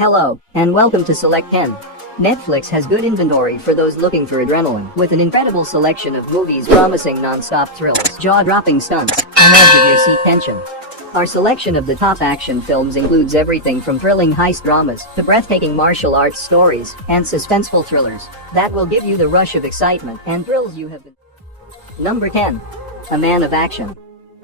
Hello, and welcome to Select 10. Netflix has good inventory for those looking for adrenaline, with an incredible selection of movies promising non-stop thrills, jaw-dropping stunts, and edge-of-your-seat tension. Our selection of the top action films includes everything from thrilling heist dramas to breathtaking martial arts stories and suspenseful thrillers that will give you the rush of excitement and thrills you have been. Number 10. A Man of Action.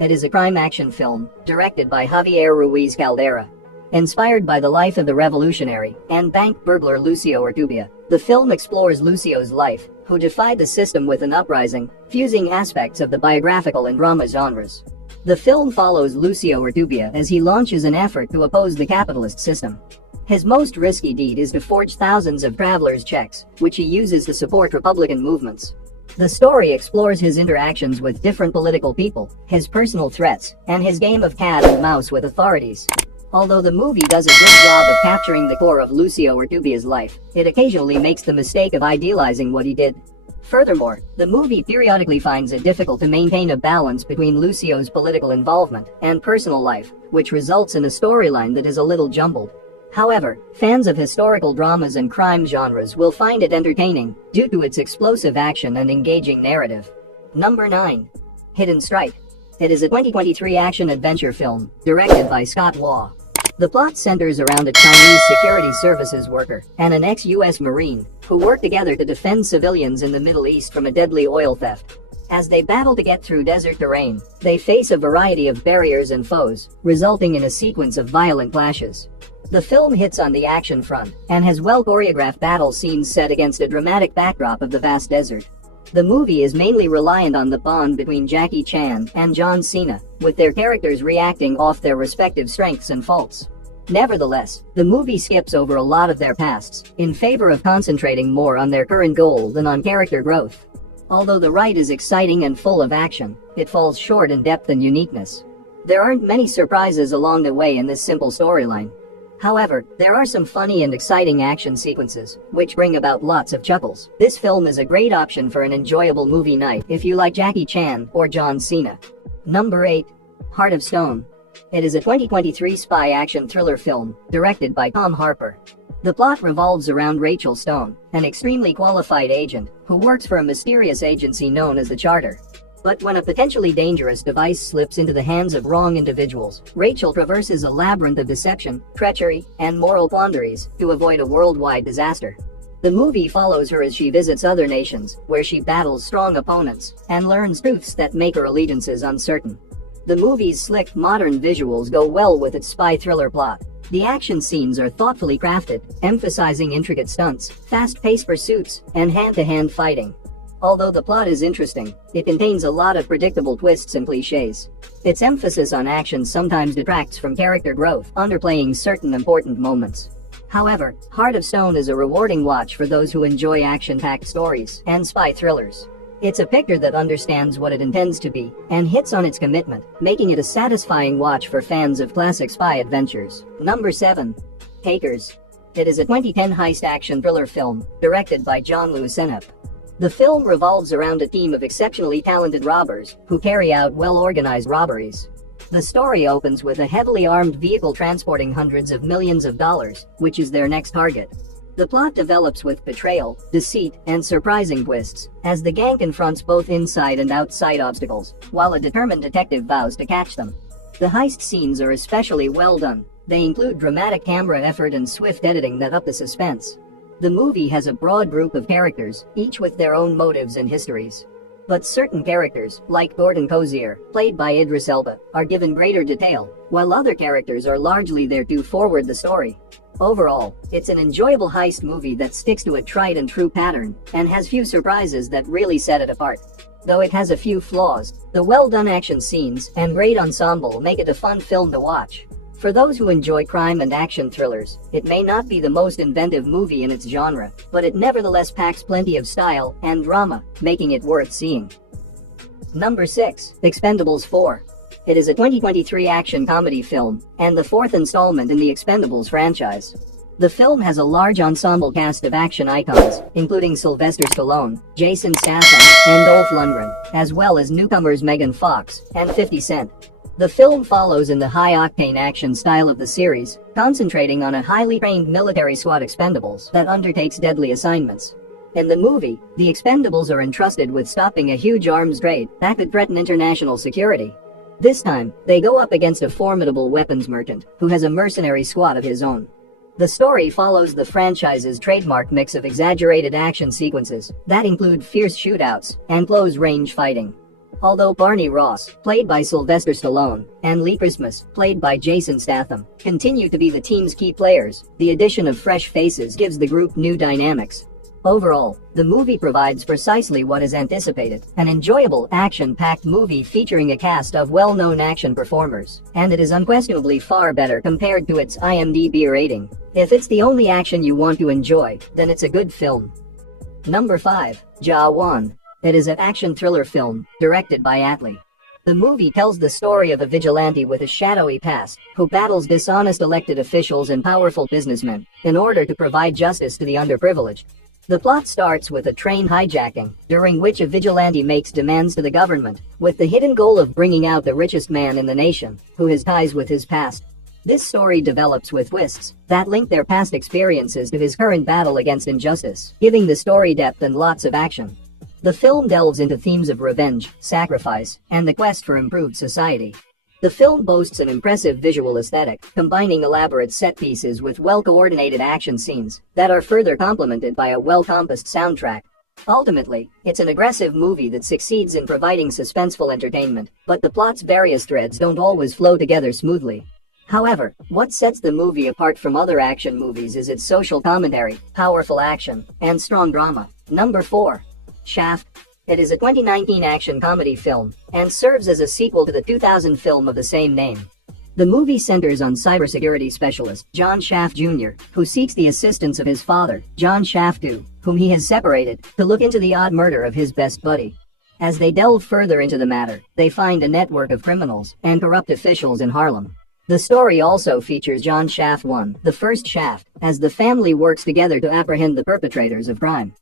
It is a crime action film, directed by Javier Ruiz Caldera. Inspired by the life of the revolutionary and bank burglar Lucio Urtubia, the film explores Lucio's life, who defied the system with an uprising, fusing aspects of the biographical and drama genres. The film follows Lucio Urtubia as he launches an effort to oppose the capitalist system. His most risky deed is to forge thousands of travelers' checks, which he uses to support Republican movements. The story explores his interactions with different political people, his personal threats, and his game of cat and mouse with authorities. Although the movie does a good job of capturing the core of Lucio Urtubia's life, it occasionally makes the mistake of idealizing what he did. Furthermore, the movie periodically finds it difficult to maintain a balance between Lucio's political involvement and personal life, which results in a storyline that is a little jumbled. However, fans of historical dramas and crime genres will find it entertaining due to its explosive action and engaging narrative. Number 9. Hidden Strike. It is a 2023 action-adventure film, directed by Scott Waugh. The plot centers around a Chinese security services worker and an ex-US Marine who work together to defend civilians in the Middle East from a deadly oil theft. As they battle to get through desert terrain, they face a variety of barriers and foes, resulting in a sequence of violent clashes. The film hits on the action front and has well-choreographed battle scenes set against a dramatic backdrop of the vast desert. The movie is mainly reliant on the bond between Jackie Chan and John Cena, with their characters reacting off their respective strengths and faults. Nevertheless, the movie skips over a lot of their pasts, in favor of concentrating more on their current goal than on character growth. Although the ride is exciting and full of action, it falls short in depth and uniqueness. There aren't many surprises along the way in this simple storyline. However, there are some funny and exciting action sequences, which bring about lots of chuckles. This film is a great option for an enjoyable movie night if you like Jackie Chan or John Cena. Number 8. Heart of Stone. It is a 2023 spy action thriller film, directed by Tom Harper. The plot revolves around Rachel Stone, an extremely qualified agent who works for a mysterious agency known as the Charter. But when a potentially dangerous device slips into the hands of wrong individuals, Rachel traverses a labyrinth of deception, treachery, and moral quandaries to avoid a worldwide disaster. The movie follows her as she visits other nations, where she battles strong opponents and learns truths that make her allegiances uncertain. The movie's slick, modern visuals go well with its spy thriller plot. The action scenes are thoughtfully crafted, emphasizing intricate stunts, fast-paced pursuits, and hand-to-hand fighting. Although the plot is interesting, it contains a lot of predictable twists and cliches. Its emphasis on action sometimes detracts from character growth, underplaying certain important moments. However, Heart of Stone is a rewarding watch for those who enjoy action-packed stories and spy thrillers. It's a picture that understands what it intends to be and hits on its commitment, making it a satisfying watch for fans of classic spy adventures. Number 7. Takers. It is a 2010 heist action thriller film, directed by Jean-Louis Seneff. The film revolves around a team of exceptionally talented robbers who carry out well-organized robberies. The story opens with a heavily armed vehicle transporting hundreds of millions of dollars, which is their next target. The plot develops with betrayal, deceit, and surprising twists, as the gang confronts both inside and outside obstacles, while a determined detective vows to catch them. The heist scenes are especially well done. They include dramatic camera effort and swift editing that up the suspense. The movie has a broad group of characters, each with their own motives and histories. But certain characters, like Gordon Cozier, played by Idris Elba, are given greater detail, while other characters are largely there to forward the story. Overall, it's an enjoyable heist movie that sticks to a tried and true pattern, and has few surprises that really set it apart. Though it has a few flaws, the well-done action scenes and great ensemble make it a fun film to watch. For those who enjoy crime and action thrillers, it may not be the most inventive movie in its genre, but it nevertheless packs plenty of style and drama, making it worth seeing. Number 6. Expendables 4. It is a 2023 action comedy film, and the fourth installment in the Expendables franchise. The film has a large ensemble cast of action icons, including Sylvester Stallone, Jason Statham, and Dolph Lundgren, as well as newcomers Megan Fox and 50 Cent. The film follows in the high-octane action style of the series, concentrating on a highly trained military squad Expendables that undertakes deadly assignments. In the movie, the Expendables are entrusted with stopping a huge arms trade that could threaten international security. This time, they go up against a formidable weapons merchant who has a mercenary squad of his own. The story follows the franchise's trademark mix of exaggerated action sequences that include fierce shootouts and close-range fighting. Although Barney Ross, played by Sylvester Stallone, and Lee Christmas, played by Jason Statham, continue to be the team's key players, the addition of fresh faces gives the group new dynamics. Overall, the movie provides precisely what is anticipated, an enjoyable, action-packed movie featuring a cast of well-known action performers, and it is unquestionably far better compared to its IMDb rating. If it's the only action you want to enjoy, then it's a good film. Number 5. Jawan. It is an action thriller film, directed by Atlee. The movie tells the story of a vigilante with a shadowy past, who battles dishonest elected officials and powerful businessmen, in order to provide justice to the underprivileged. The plot starts with a train hijacking, during which a vigilante makes demands to the government, with the hidden goal of bringing out the richest man in the nation, who has ties with his past. This story develops with twists that link their past experiences to his current battle against injustice, giving the story depth and lots of action. The film delves into themes of revenge, sacrifice, and the quest for improved society. The film boasts an impressive visual aesthetic, combining elaborate set pieces with well-coordinated action scenes that are further complemented by a well-compassed soundtrack. Ultimately, it's an aggressive movie that succeeds in providing suspenseful entertainment, but the plot's various threads don't always flow together smoothly. However, what sets the movie apart from other action movies is its social commentary, powerful action, and strong drama. Number 4. Shaft. It is a 2019 action comedy film, and serves as a sequel to the 2000 film of the same name. The movie centers on cybersecurity specialist John Shaft Jr., who seeks the assistance of his father, John Shaft II, whom he has separated, to look into the odd murder of his best buddy. As they delve further into the matter, they find a network of criminals and corrupt officials in Harlem. The story also features John Shaft I, the first Shaft, as the family works together to apprehend the perpetrators of crime.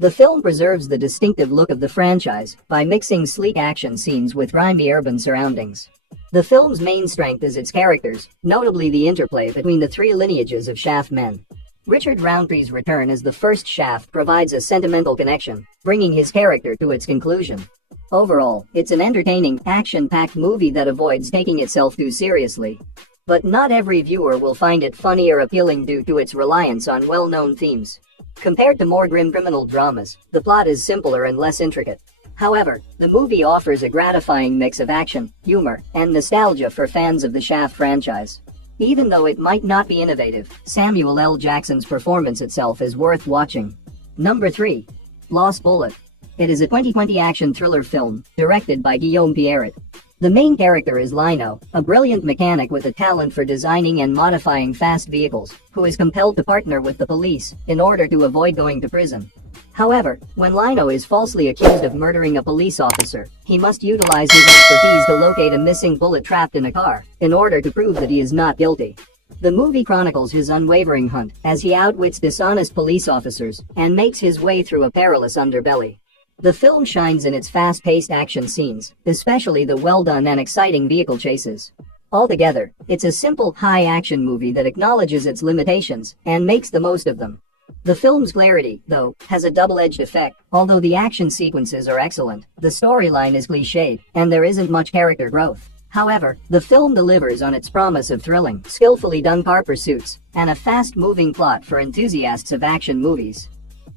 The film preserves the distinctive look of the franchise by mixing sleek action scenes with grimy urban surroundings. The film's main strength is its characters, notably the interplay between the three lineages of Shaft men. Richard Roundtree's return as the first Shaft provides a sentimental connection, bringing his character to its conclusion. Overall, it's an entertaining, action-packed movie that avoids taking itself too seriously. But not every viewer will find it funny or appealing due to its reliance on well-known themes. Compared to more grim criminal dramas, the plot is simpler and less intricate. However, the movie offers a gratifying mix of action, humor, and nostalgia for fans of the Shaft franchise. Even though it might not be innovative, Samuel L. Jackson's performance itself is worth watching. Number 3. Lost Bullet. It is a 2020 action thriller film, directed by Guillaume Pierret. The main character is Lino, a brilliant mechanic with a talent for designing and modifying fast vehicles, who is compelled to partner with the police in order to avoid going to prison. However, when Lino is falsely accused of murdering a police officer, he must utilize his expertise to locate a missing bullet trapped in a car, in order to prove that he is not guilty. The movie chronicles his unwavering hunt as he outwits dishonest police officers and makes his way through a perilous underbelly. The film shines in its fast-paced action scenes, especially the well-done and exciting vehicle chases. Altogether, it's a simple, high-action movie that acknowledges its limitations and makes the most of them. The film's clarity, though, has a double-edged effect. Although the action sequences are excellent, the storyline is cliched, and there isn't much character growth. However, the film delivers on its promise of thrilling, skillfully done car pursuits, and a fast-moving plot for enthusiasts of action movies.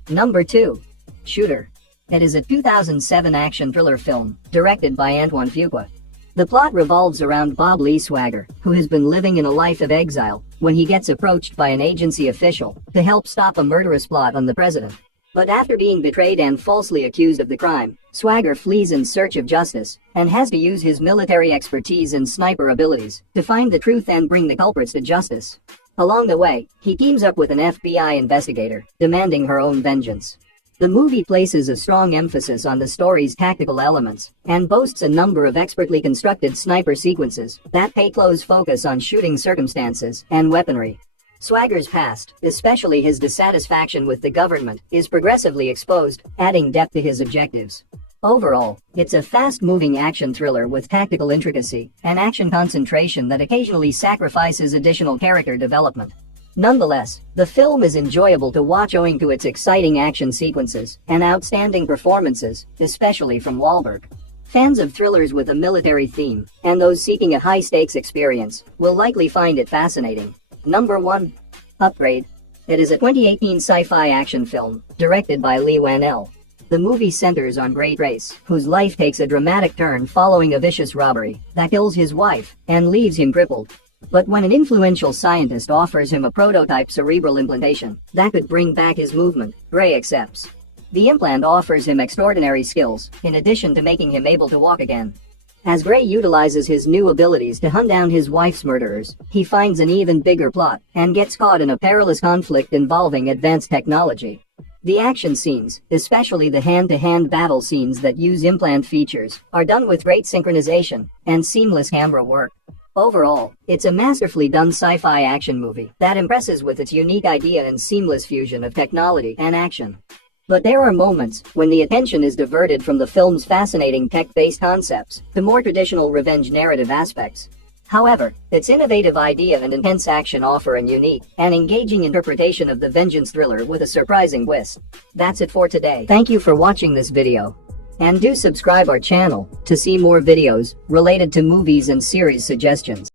Number 2. Shooter. It is a 2007 action thriller film, directed by Antoine Fuqua. The plot revolves around Bob Lee Swagger, who has been living in a life of exile, when he gets approached by an agency official to help stop a murderous plot on the president. But after being betrayed and falsely accused of the crime, Swagger flees in search of justice, and has to use his military expertise and sniper abilities to find the truth and bring the culprits to justice. Along the way, he teams up with an FBI investigator, demanding her own vengeance. The movie places a strong emphasis on the story's tactical elements, and boasts a number of expertly constructed sniper sequences that pay close focus on shooting circumstances and weaponry. Swagger's past, especially his dissatisfaction with the government, is progressively exposed, adding depth to his objectives. Overall, it's a fast-moving action thriller with tactical intricacy and action concentration that occasionally sacrifices additional character development. Nonetheless, the film is enjoyable to watch owing to its exciting action sequences and outstanding performances, especially from Wahlberg. Fans of thrillers with a military theme, and those seeking a high-stakes experience, will likely find it fascinating. Number 1. Upgrade. It is a 2018 sci-fi action film, directed by Leigh Whannell. The movie centers on Great Race, whose life takes a dramatic turn following a vicious robbery that kills his wife and leaves him crippled. But when an influential scientist offers him a prototype cerebral implantation that could bring back his movement, Gray accepts. The implant offers him extraordinary skills, in addition to making him able to walk again. As Gray utilizes his new abilities to hunt down his wife's murderers, he finds an even bigger plot and gets caught in a perilous conflict involving advanced technology. The action scenes, especially the hand-to-hand battle scenes that use implant features, are done with great synchronization and seamless camera work. Overall, it's a masterfully done sci-fi action movie that impresses with its unique idea and seamless fusion of technology and action. But there are moments when the attention is diverted from the film's fascinating tech-based concepts to more traditional revenge narrative aspects. However, its innovative idea and intense action offer a unique and engaging interpretation of the vengeance thriller with a surprising twist. That's it for today. Thank you for watching this video. And do subscribe our channel to see more videos related to movies and series suggestions.